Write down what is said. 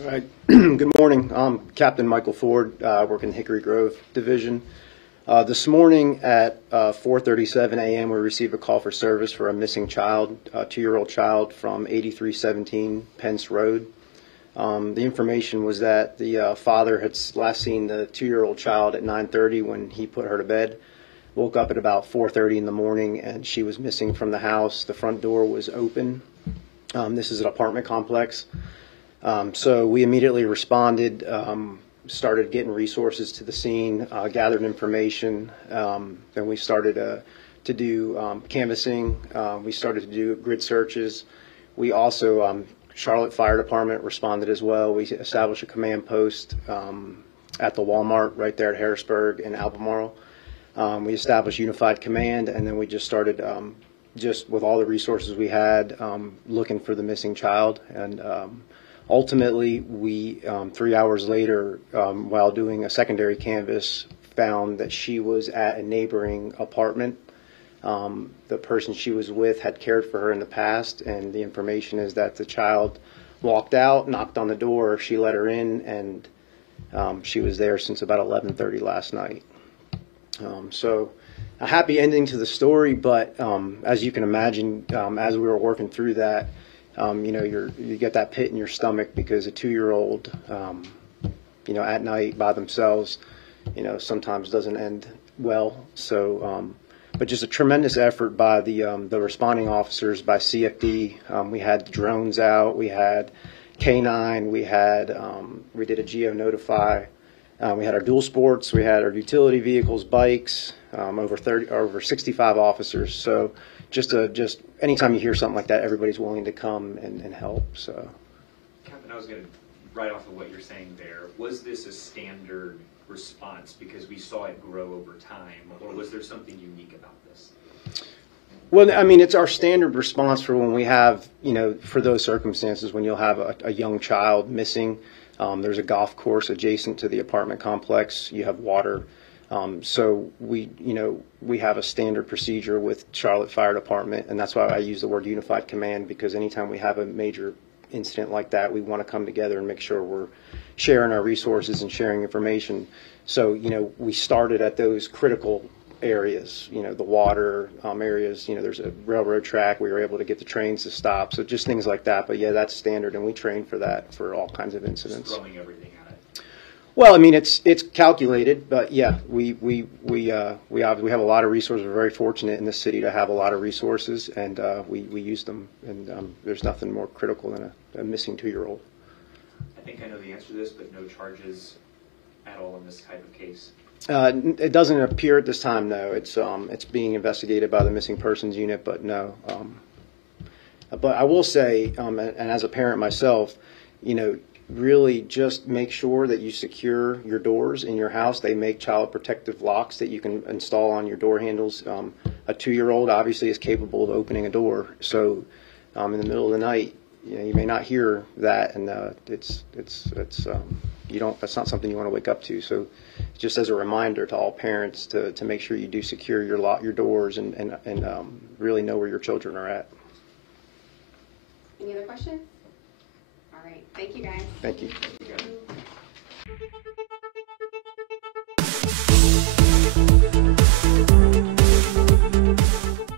All right. Good morning. I'm Captain Michael Ford. I work in the Hickory Grove Division. This morning at 4:37 a.m. we received a call for service for a missing child, a 2-year-old child from 8317 Pence Road. The information was that the father had last seen the 2-year-old child at 9:30 when he put her to bed. Woke up at about 4:30 in the morning and she was missing from the house. The front door was open. This is an apartment complex. So we immediately responded, started getting resources to the scene, gathered information. Then we started to do canvassing. We started to do grid searches. We also, Charlotte Fire Department responded as well. We established a command post at the Walmart right there at Harrisburg and Albemarle. We established unified command, and then we just started just with all the resources we had looking for the missing child. And ultimately, we 3 hours later, while doing a secondary canvass, found that she was at a neighboring apartment. The person she was with had cared for her in the past, and the information is that the child walked out, knocked on the door, she let her in, and she was there since about 11:30 last night. So a happy ending to the story, but as you can imagine, as we were working through that, you get that pit in your stomach because a 2-year-old, at night by themselves, sometimes doesn't end well. So, but just a tremendous effort by the responding officers, by CFD. We had drones out, we had K9, we did a geo notify. We had our dual sports, we had our utility vehicles, bikes, over 65 officers. So just anytime you hear something like that, everybody's willing to come and help. So, Captain, I was going to write off of what you're saying there. Was this a standard response because we saw it grow over time, or was there something unique about this? Well, I mean, it's our standard response for when we have, for those circumstances when you'll have a young child missing. There's a golf course adjacent to the apartment complex. You have water. So we have a standard procedure with Charlotte Fire Department, and that's why I use the word unified command, because anytime we have a major incident like that, we want to come together and make sure we're sharing our resources and sharing information. So, we started at those critical areas, the water areas, there's a railroad track. We were able to get the trains to stop. So just things like that. But yeah, that's standard, and we train for that for all kinds of incidents. Just throwing everything at it. Well, I mean, it's calculated, but yeah, we obviously have a lot of resources. We're very fortunate in this city to have a lot of resources, and we use them. And there's nothing more critical than a missing 2-year-old. I think I know the answer to this, but no charges at all in this type of case. It doesn't appear at this time, no. It's being investigated by the Missing Persons Unit, but no. But I will say, and as a parent myself, really just make sure that you secure your doors in your house. They make child protective locks that you can install on your door handles. A 2-year-old obviously is capable of opening a door, so in the middle of the night, you may not hear that, and that's not something you want to wake up to. So just as a reminder to all parents to make sure you do secure your doors and really know where your children are at. Any other questions? All right. Thank you, guys. Thank you.